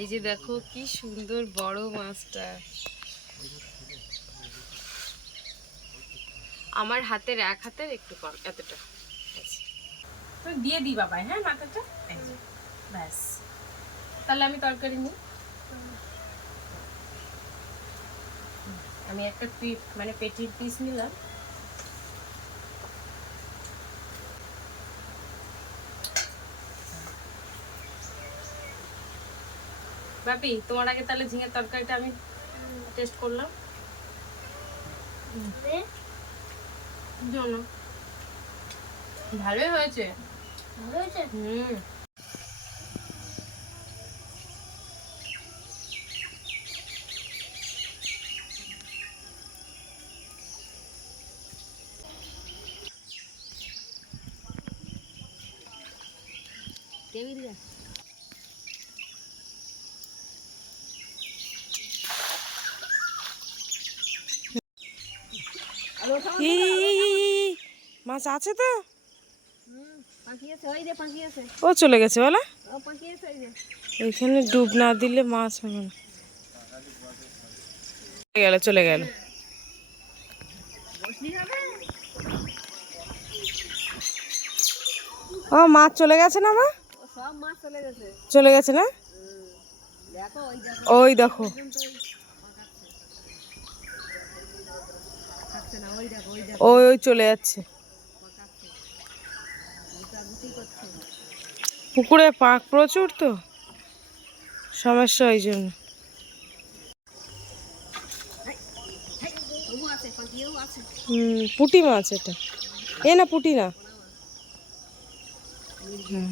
এই যে দেখো কি সুন্দর বড় মাছটা। আমার হাতের এক হাতের একটু কম, এতটা। আছে। তো দিয়ে দিই বাবাই হ্যাঁ মাথাটা? ব্যাস। তাহলে আমি তরকারি নিই। আমি একটা মানে পেটির পিস নিলাম। বাপি তোমার আগে তাহলে ঝিঙের তরকারিটা আমি টেস্ট করলাম। ভালোই হয়েছে? হুম। মাছ আছে তো? ও চলে গেছে বলা? এখানে ডুব না দিলে মাছ হবে না। চলে গেল চলে গেল। ও মাছ চলে গেছে না মা? চলে গেছে। না? ওই দেখো। ওই ওই চলে যাচ্ছে। পুকুরে পাক প্রচুর তো, সমস্যা ওই জন্য। পুটি মাছ এটা। এ না, পুটি না। হুম।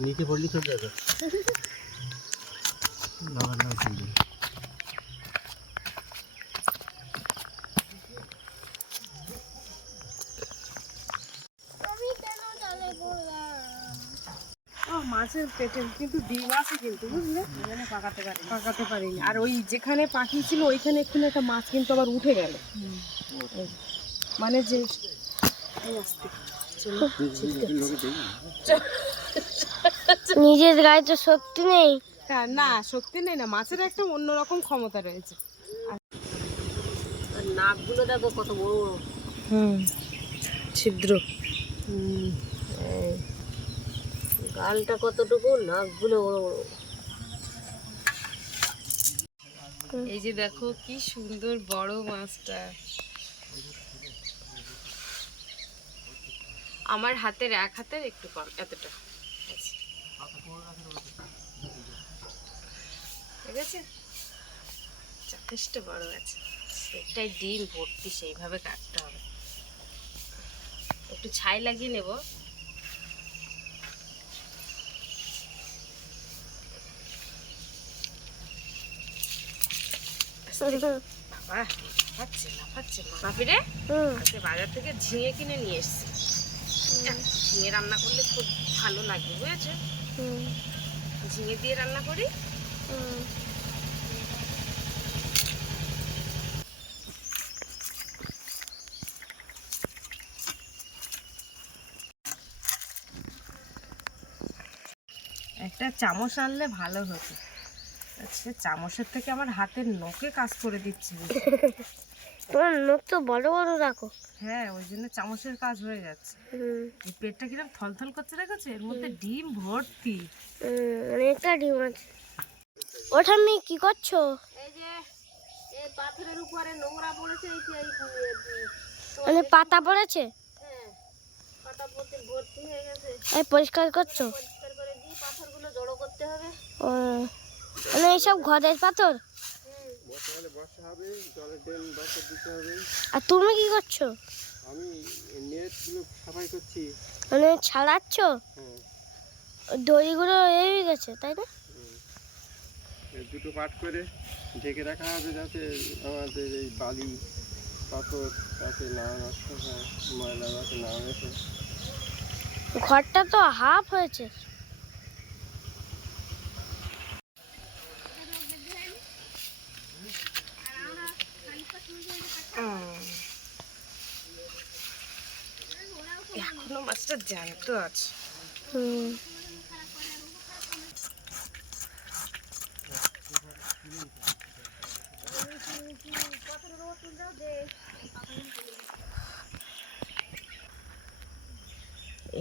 নিচে পড়লি চলে যাবে না না চলবে ও মাছের পেটে কিন্তু ডিম আছে কিন্তু বুঝলে? পাকাতে পারি পাকাতে পারিনি। আর ওই যেখানে পাখি ছিল ওইখানে একটু একটা মাছ কিন্তু আবার উঠে গেল। মানে যে। নিজের গায়ে তো শক্তি নেই। হ্যাঁ, না শক্তি নেই না মাছের একটা অন্যরকম ক্ষমতা রয়েছে। নাকগুলো দেখো কত বড় বড়। হুম। ছিদ্র। গালটা কতটুকু? নাকগুলো বড় এই যে দেখো কি সুন্দর বড় মাছটা। আমার হাতের এক হাতের একটু কম, এতটা। ঠিক আছে? যথেষ্ট বড় আছে। একটাই ডিম, ভর্তি, সেইভাবে কাটতে হবে। একটু ছাই লাগিয়ে নেব। বাবা লাফাচ্ছে লাফাচ্ছে বাপিরে আজকে বাজার থেকে ঝিঙে কিনে নিয়ে এসছি। ঝিঙে রান্না করলে খুব ভালো লাগবে বুঝেছ? ঝিঙে দিয়ে রান্না করি। একটা চামচ আনলে ভালো হতো। আচ্ছা চামচের থেকে আমার হাতের নখে কাজ করে দিচ্ছে। তোমার নখ তো বড় বড় রাখো হ্যাঁ ওই জন্য চামচের কাজ হয়ে যাচ্ছে। এই পেটটা কীরকম থলথল করছে দেখেছ এর মধ্যে ডিম ভর্তি। অনেকটা ডিম আছে। ওটা আমি কি করছ? এই যে এই পাথরের উপরে নোংরা পড়েছে এই মানে পাতা পড়েছে? হ্যাঁ পাতা পড়তে ভর্তি হয়ে গেছে। এই পরিষ্কার করছ? পরিষ্কার করে দিয়ে পাথরগুলো জড়ো করতে হবে। ও মানে এইসব ঘরের পাথর? আর তুমি কি করছ? আমি নেটগুলো সাফাই করছি। মানে ছাড়াচ্ছ? হ্যাঁ। দড়িগুলো হয়ে গেছে তাই না? দুটো পাট করে ঢেকে রাখা হবে যাতে আমাদের এই বালি পাথর তাতে না নষ্ট হয় ময়লা যাতে না ঘরটা তো হাফ হয়েছে। এখনও মাছটা জ্যান্ত আছে।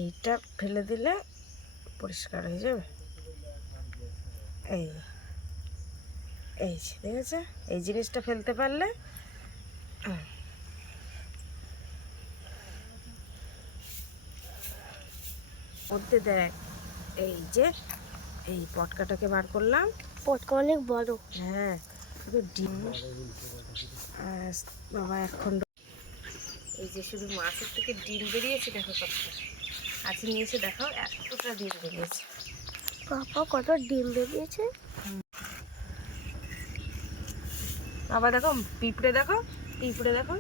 এইটা ফেলে দিলে পরিষ্কার হয়ে যাবে। এই এই দেখেছে? এই জিনিসটা ফেলতে পারলে। মধ্যে দেখ এই যে এই পটকাটাকে বার করলাম। পটকা অনেক বড়। হ্যাঁ শুধু ডিম বাবা এখন এই যে শুধু মাছের থেকে ডিম বেরিয়েছে দেখো কতটা। কাছে নিয়ে এসে দেখো এতটা ডিম বেরিয়েছে। বাবা কত ডিম বেরিয়েছে? বাবা দেখো পিঁপড়ে দেখো। পিঁপড়ে দেখো।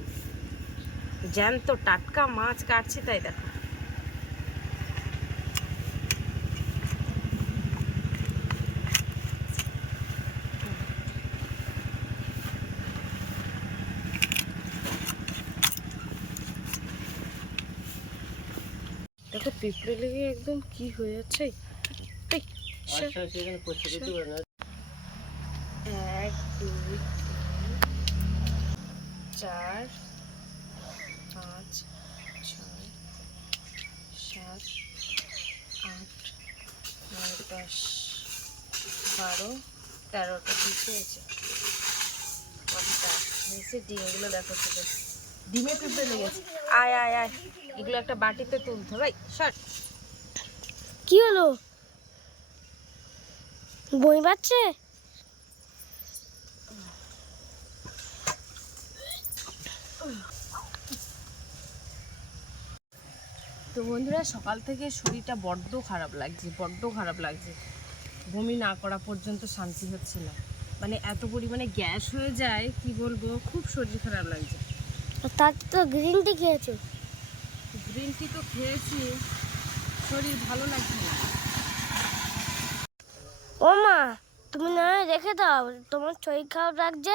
জ্যান্ত টাটকা মাছ কাটছি তাই দেখো। দেখো পিঁপড়ে লেগে একদম কি হয়ে যাচ্ছে? এই। এক দুই চার পাঁচ ছয় সাত আট নয় দশ বারো তেরোটা পিস হয়েছে? নিচে ডিমগুলো দেখো শুধু ডিমে পিঁপড়ে লেগেছে আয় আয় আয়। এগুলো একটা বাটিতে তুলতে এই, সর। কি হলো? বই বাচ্ছে তো বন্ধুরা সকাল থেকে শরীরটা বড্ড খারাপ লাগছে বড্ড খারাপ লাগছে। বমি না করা পর্যন্ত শান্তি হচ্ছে না। মানে এত পরিমাণে গ্যাস হয়ে যায় কি বলব খুব শরীর খারাপ লাগছে। তার তো গ্রিন টি খেয়েছো? গ্রিন টি তো খেয়েছি শরীর ভালো লাগছে না। ও মা তুমি না রেখে দাও তোমার শরীর খারাপ লাগছে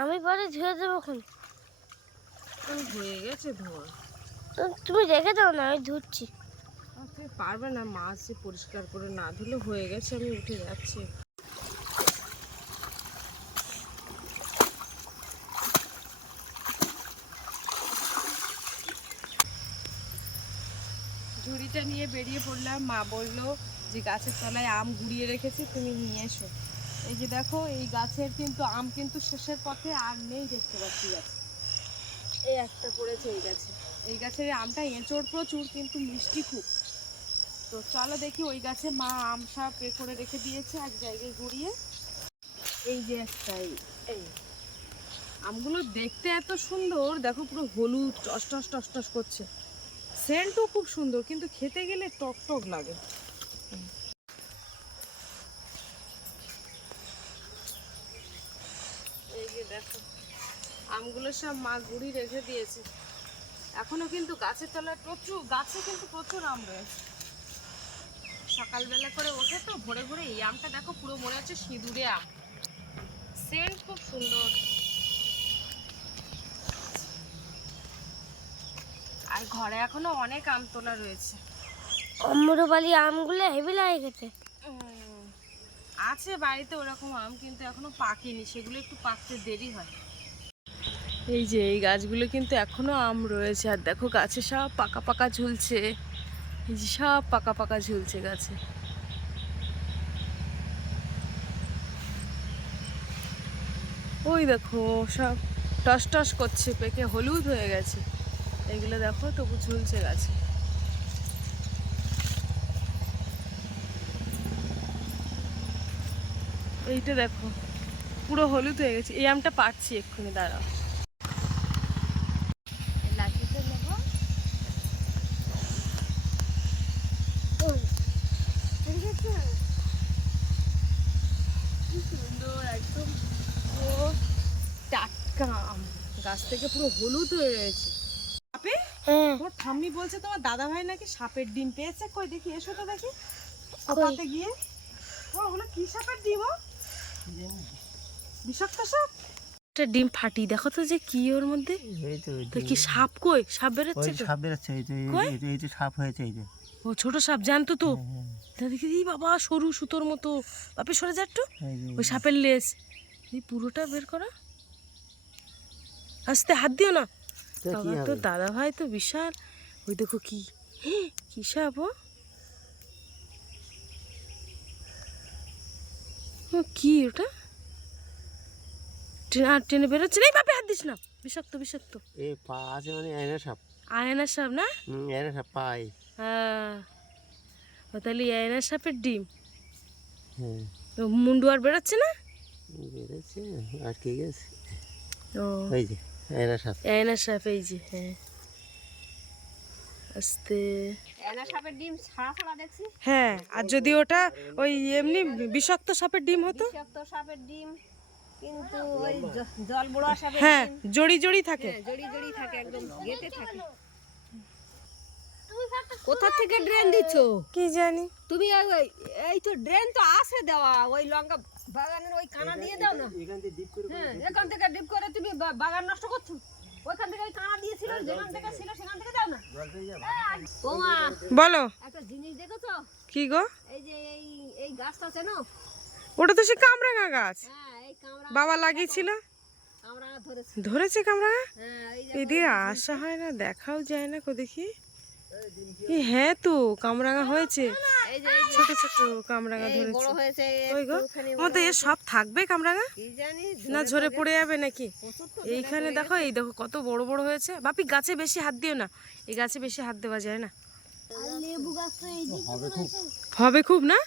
আমি পরে ধুয়ে দেবো হয়ে গেছে ধোয়া। তুমি রেখে দাও না, আমি ধুচ্ছি তুমি পারবে না মাছ পরিষ্কার করে না ধুলে হয়ে গেছে, আমি উঠে যাচ্ছি। ঝুড়িটা নিয়ে বেরিয়ে পড়লাম, মা বলল যে গাছের তলায় আম গুড়িয়ে রেখেছি, তুমি নিয়ে এসো। এই যে দেখো, এই গাছের কিন্তু আম কিন্তু শেষের পথে আর নেই দেখতে পাচ্ছি। গাছে এই একটা পড়েছে এই গাছে। এই গাছের আমটা এঁচড় প্রচুর, কিন্তু মিষ্টি খুব। তো চলো দেখি ওই গাছে মা আম সব এ করে রেখে দিয়েছে এক জায়গায় গুড়িয়ে এই যে একটা এই। আমগুলো দেখতে এত সুন্দর, দেখো পুরো হলুদ, টস টস টস টস করছে। সেন্টও খুব সুন্দর, কিন্তু খেতে গেলে টক টক লাগে। এই যে দেখো, আমগুলো সব মা গুড়ি রেখে দিয়েছে। এখনও কিন্তু গাছের তলায় প্রচুর গাছে কিন্তু প্রচুর আম রয়েছে। সকালবেলা করে ওঠে তো ভোরে ভোরে এই আমটা দেখো পুরো মনে হচ্ছে সিঁদুরে আম। সেন্ট খুব সুন্দর। আর ঘরে এখনও অনেক আম তোলা রয়েছে। অমরবালি আমগুলো হেভি লাগে খেতে আছে বাড়িতে ওরকম আম কিন্তু এখনও পাকেনি সেগুলো একটু পাকতে দেরি হয়। এই যে, এই গাছগুলো কিন্তু এখনও আম রয়েছে। আর দেখো গাছে সব পাকা পাকা ঝুলছে। এই যে সব পাকা পাকা ঝুলছে গাছে। ওই দেখো, সব টস টস করছে, পেকে হলুদ হয়ে গেছে। এগুলো দেখো, তবু ঝুলছে গাছে। এইটা দেখো, পুরো হলুদ হয়ে গেছে। এই আমটা পাচ্ছি এক্ষুনি, দাঁড়াও লাঠিটা নেব কি সুন্দর একদম পুরো টাটকা আম গাছ থেকে পুরো হলুদ হয়ে রয়েছে। আপে হ্যাঁ। তোমার ঠাম্মি বলছে তোমার দাদা ভাই নাকি সাপের ডিম পেয়েছে। কই দেখি এসো তো দেখি। কোথাতে গিয়ে? ও ওগুলো কি সাপের ডিম ও? বিষাক্ত সাপ? একটা ডিম ফাটি দেখো তো যে কি ওর মধ্যে। তো তো কি সাপ কই? সাপ বেরোচ্ছে সাপ বেরোচ্ছে এই তো এই- তো সাপ হয়েছে এই যে। ও ছোট সাপ জানতো তো? হ্যাঁ, দেখি এই বাবা সরু সুতোর মতো। বাপে সরে যা একটু। ওই সাপের লেজ। এই পুরোটা বের করা। আস্তে হাত দিও না। বাবা তো দাদা ভাই তো বিশাল। ওই দেখো কি। কি সাপ ও? কি ওটা? ট্রেনে আর ট্রেনে বেরোচ্ছে না? বাপে হাত দিস না। বিষাক্ত বিষাক্ত। এই পা আছে মানে আয়না সাপ। আয়না সাপ না? আয়না সাপ পাই হ্যাঁ। ও তাহলে আয়না সাপের ডিম। হ্যাঁ। মুন্ডু আর বেরোচ্ছে না? বেরোচ্ছে আর কি গেছে? ও। ওই যে। আয়না সাপ আয়না সাপ এই যে হ্যাঁ। আস্তে। ডিম দেখছি। হ্যাঁ আর যদি ওটা ওই এমনি বিষাক্ত সাপের ডিম হতো? বিষাক্ত সাপের ডিম কিন্তু ওই জল বড় সাপের হ্যাঁ ডিম। জড়ি জড়ি থাকে। হ্যাঁ, জড়ি জড়ি থাকে একদম গেতে থাকে। কোথা থেকে ড্রেন দিচ্ছ কি জানি। তুমি এই তো ড্রেন তো আছে দেওয়া ওই লঙ্কা বাগানের ওই কানা দিয়ে দাও না। হ্যাঁ এখান থেকে ডিপ করে তুমি বা- বাগান নষ্ট করছ। ওইখান থেকে ওই কানা দিয়েছিল যেখান থেকে ছিল সেখান থেকে দাও না। তোমা বলো। একটা জিনিস দেখেছ? কি গো? এই যে এই এই গাছটা আছে না? ওটা তো সে কামরাঙা গাছ। হ্যাঁ এই বাবা লাগিয়েছিল? ধরেছে। ধরেছে কামরাঙা? হ্যাঁ এই এদিকে আসা হয় না দেখাও যায় না কো দেখি। হ্যাঁ তো কামরাঙা হয়েছে। ছোট ছোট কামরাঙা ধরেছে। ওই গো? এ সব থাকবে কামরাঙা? না ঝরে পড়ে যাবে নাকি? এইখানে দেখো এই দেখো কত বড় বড় হয়েছে। বাপি গাছে বেশি হাত দিও না। এই গাছে বেশি হাত দেওয়া যায় না। হবে খুব। না?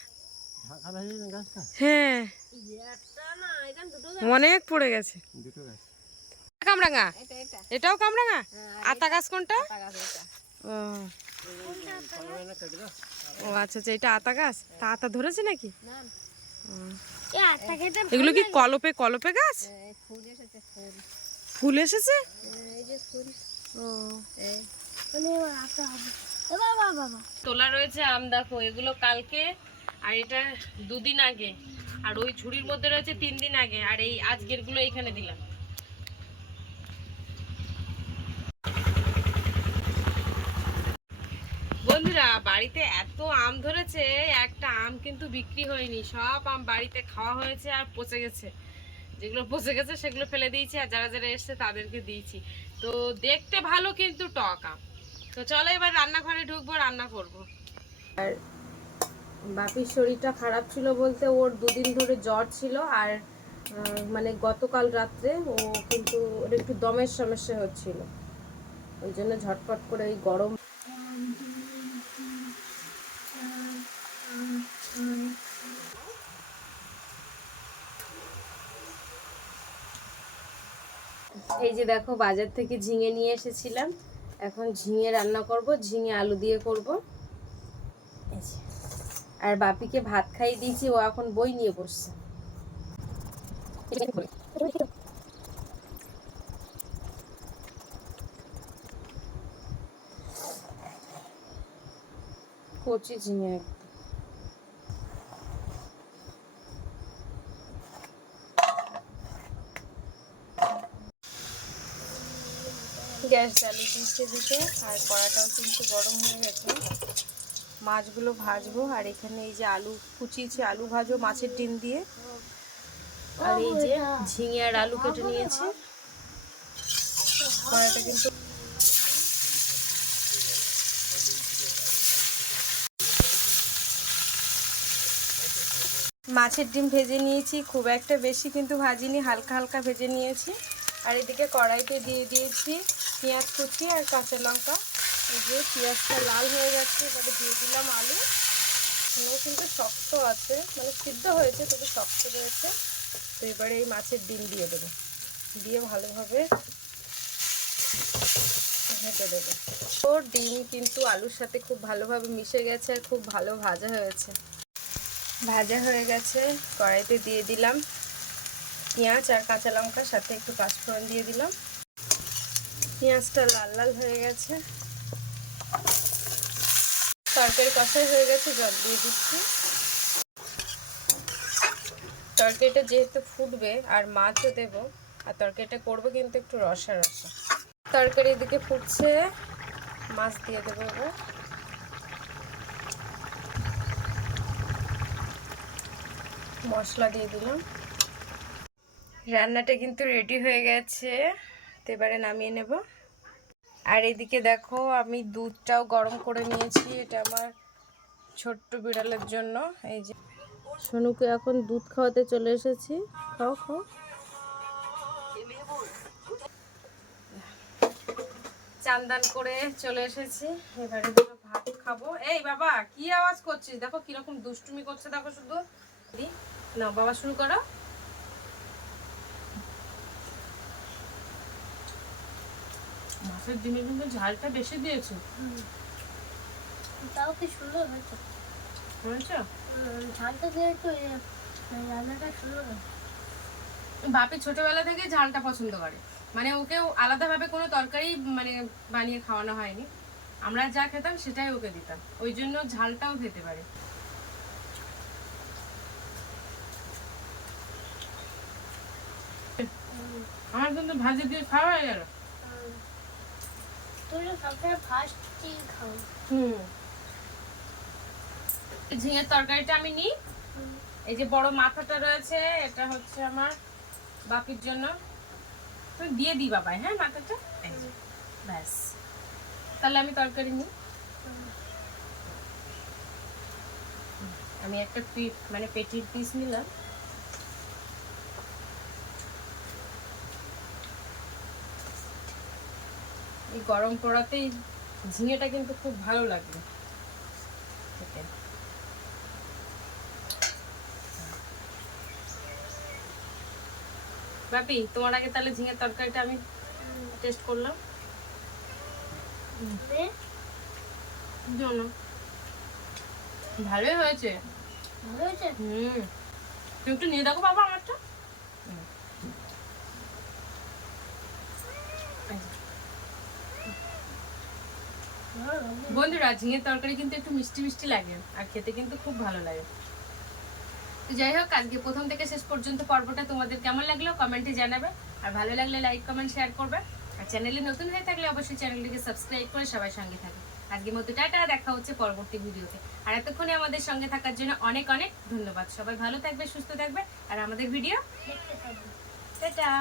হ্যাঁ। না অনেক পড়ে গেছে। কামরাঙা? এটা এটা। এটাও কামরাঙা? হ্যাঁ, আতা গাছ কোনটা? আতা গাছ এটা। ও ও আচ্ছা আচ্ছা এটা আতা গাছ? তা আতা ধরেছে নাকি? না ও। এ আটা খেতে এগুলো কি কলপে কলপে গাছ? ফুল এসেছে ফুল। ফুল এসেছে? এই যে ফুল। ও। এই এবার আটা হবে। এ বাবা বাবা তোলা রয়েছে আম দেখো এগুলো কালকে আর এটা দুদিন আগে। আর ওই ঝুড়ির মধ্যে রয়েছে তিন দিন আগে আর এই আজকেরগুলো এখানে দিলাম। বন্ধুরা, বাড়িতে এত আম ধরেছে, একটা আম কিন্তু বিক্রি হয়নি। সব আম বাড়িতে খাওয়া হয়েছে আর পচে গেছে। যেগুলো পচে গেছে, সেগুলো ফেলে দিয়েছি আর যারা যারা এসছে, তাদেরকে দিয়েছি। তো দেখতে ভালো কিন্তু টক আম। তো চলো এবার রান্নাঘরে ঢুকবো, রান্না করব। আর বাপির শরীরটা খারাপ ছিল বলতে ওর দুদিন ধরে জ্বর ছিল আর মানে গতকাল রাত্রে ও কিন্তু ওর একটু দমের সমস্যা হচ্ছিল। ওই জন্য ঝটপট করে ওই গরম এই যে দেখো বাজার থেকে ঝিঙে নিয়ে এসেছিলাম। এখন ঝিঙে রান্না করব, ঝিঙে আলু দিয়ে করব। আর বাপিকে ভাত খাইয়ে দিয়েছি, ও এখন বই নিয়ে বসছে কচি ঝিঙে। গ্যাস জ্বালিয়ে দিচ্ছে দিতে আর কড়াটাও কিন্তু গরম হয়ে গেছে। মাছগুলো ভাজবো আর এখানে এই যে আলু কুচিয়েছি, আলু ভাজবো মাছের ডিম দিয়ে। আর এই যে ঝিঙে আর আলু কেটে নিয়েছি। কড়াটা কিন্তু মাছের ডিম ভেজে নিয়েছি, খুব একটা বেশি কিন্তু ভাজিনি, হালকা হালকা ভেজে নিয়েছি। আর এদিকে কড়াইতে দিয়ে দিয়েছি পেঁয়াজ কুচি আর কাঁচা লঙ্কা। এই যে পেঁয়াজটা লাল হয়ে গেছে, এবারে দিয়ে দিলাম আলু। এখানেও কিন্তু শক্ত আছে মানে সিদ্ধ হয়েছে, তবে শক্ত রয়েছে। তো এবারে এই মাছের ডিম দিয়ে দেবো। দিয়ে ভালোভাবে ভেজে দেবো। ওর ডিম কিন্তু আলুর সাথে খুব ভালোভাবে মিশে গেছে আর খুব ভালো ভাজা হয়েছে। ভাজা হয়ে গেছে, কড়াইতে দিয়ে দিলাম। পেঁয়াজ আর কাঁচা লঙ্কার সাথে একটু পাঁচফোড়ন দিয়ে দিলাম। পেঁয়াজটা লাল লাল হয়ে গেছে। তরকারি কষাই হয়ে গেছে, জল দিয়ে দিচ্ছি। তরকারিটা যেহেতু ফুটবে, আর মাছও দেবো, আর তরকারিটা করব কিন্তু একটু রসা রসা। তরকারি এদিকে ফুটছে, মাছ দিয়ে দেবো এবার। মশলা দিয়ে দিলাম। রান্নাটা কিন্তু রেডি হয়ে গেছে। তো এবারে নামিয়ে নেব। আর এদিকে দেখো, আমি দুধটাও গরম করে নিয়েছি। এটা আমার ছোট্ট বিড়ালের জন্য। এই যে সোনুকে এখন দুধ খাওয়াতে চলে এসেছি। খাও খাও। চান্দান করে চলে এসেছি। এবারে ভাত খাব। এই বাবা, কি আওয়াজ করছিস? দেখো কীরকম দুষ্টুমি করছে, দেখো শুধু। না বাবা শুরু করো। মাছের ডিমে কিন্তু ঝালটা বেশি দিয়েছ। তাও কি সুন্দর হয়েছে? উম, ঝালটা দিয়ে একটু রান্নাটা সুন্দর হয়েছে। বাপি ছোটবেলা থেকে ঝালটা পছন্দ করে। মানে ওকেও আলাদাভাবে কোনো তরকারি মানে বানিয়ে খাওয়ানো হয়নি। আমরা যা খেতাম সেটাই ওকে দিতাম। ওই জন্য ঝালটাও খেতে পারে। আমার কিন্তু ভাজি দিয়ে খাওয়া হয়ে গেল উম, তুমি তো সবসময় ফার্স্টই খাও হুম। ঝিঙের তরকারিটা আমি নিই। এই যে বড় মাথাটা রয়েছে এটা হচ্ছে আমার বাপির জন্য। তো দিয়ে দিই বাবাই হ্যাঁ মাথাটা? ব্যাস। তাহলে আমি তরকারি নিই। আমি একটা পি- মানে পেটির পিস নিলাম। গরম পড়াতেই ঝিঙেটা কিন্তু খুব ভালো লাগবে খেতে। বাপি তোমার আগে তাহলে ঝিঙের তরকারিটা আমি টেস্ট করলাম। ভালোই হয়েছে। ভালো হয়েছে? হুম। তুমি একটু নিয়ে দেখো বাবা আমারটা হুম। এই যে। ভালো লাগবে। বন্ধুরা, ঝিঙের তরকারি কিন্তু একটু মিষ্টি মিষ্টি লাগে আর খেতে কিন্তু খুব ভালো লাগে। তো যাই হোক, আজকে প্রথম থেকে শেষ পর্যন্ত পর্বটা তোমাদের কেমন লাগল কমেন্টে জানাবে। আর ভালো লাগলে লাইক কমেন্ট শেয়ার করবে। আর চ্যানেলে নতুন হয়ে থাকলে অবশ্যই চ্যানেলটিকে সাবস্ক্রাইব করে সবাই সঙ্গে থাকবে আজকের মতো টাটা, দেখা হচ্ছে পরবর্তী ভিডিওতে। আর এতক্ষণে আমাদের সঙ্গে থাকার জন্য অনেক অনেক ধন্যবাদ। সবাই ভালো থাকবে, সুস্থ থাকবে। আর আমাদের ভিডিও টাটা!